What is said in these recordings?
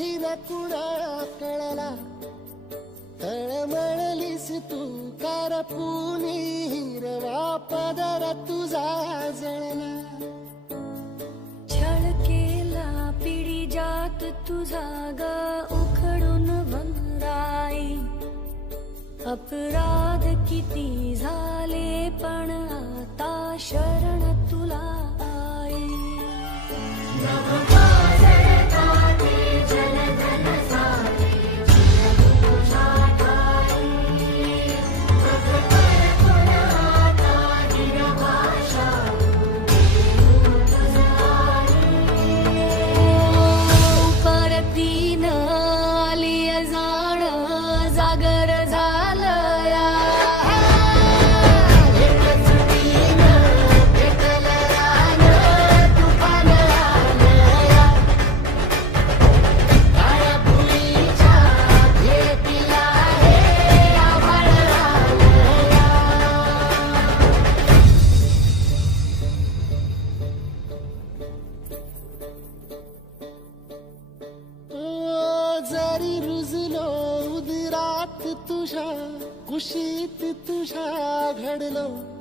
कधी न कुणा कळला तळमळलीस तू करपुनी हिरवा पदर तुझा जळला. छळ केला पिढी जात तुझा ग उखडून भंगराई अपराध किती झाले पण आता शरण तुला आई. तुझ्या कुशीत तुझ्या घडलो.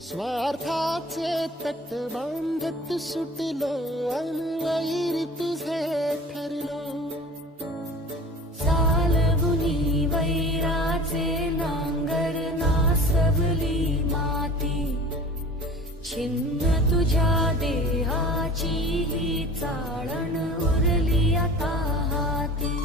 स्वार्थाचे तट बांधत सुटलो अनवैरी तुझे ठरलो. सालगुनी वैराचे नांगर नासवली माती. छिन्न तुझ्या देहाची ही चाळण उरली आता हाती.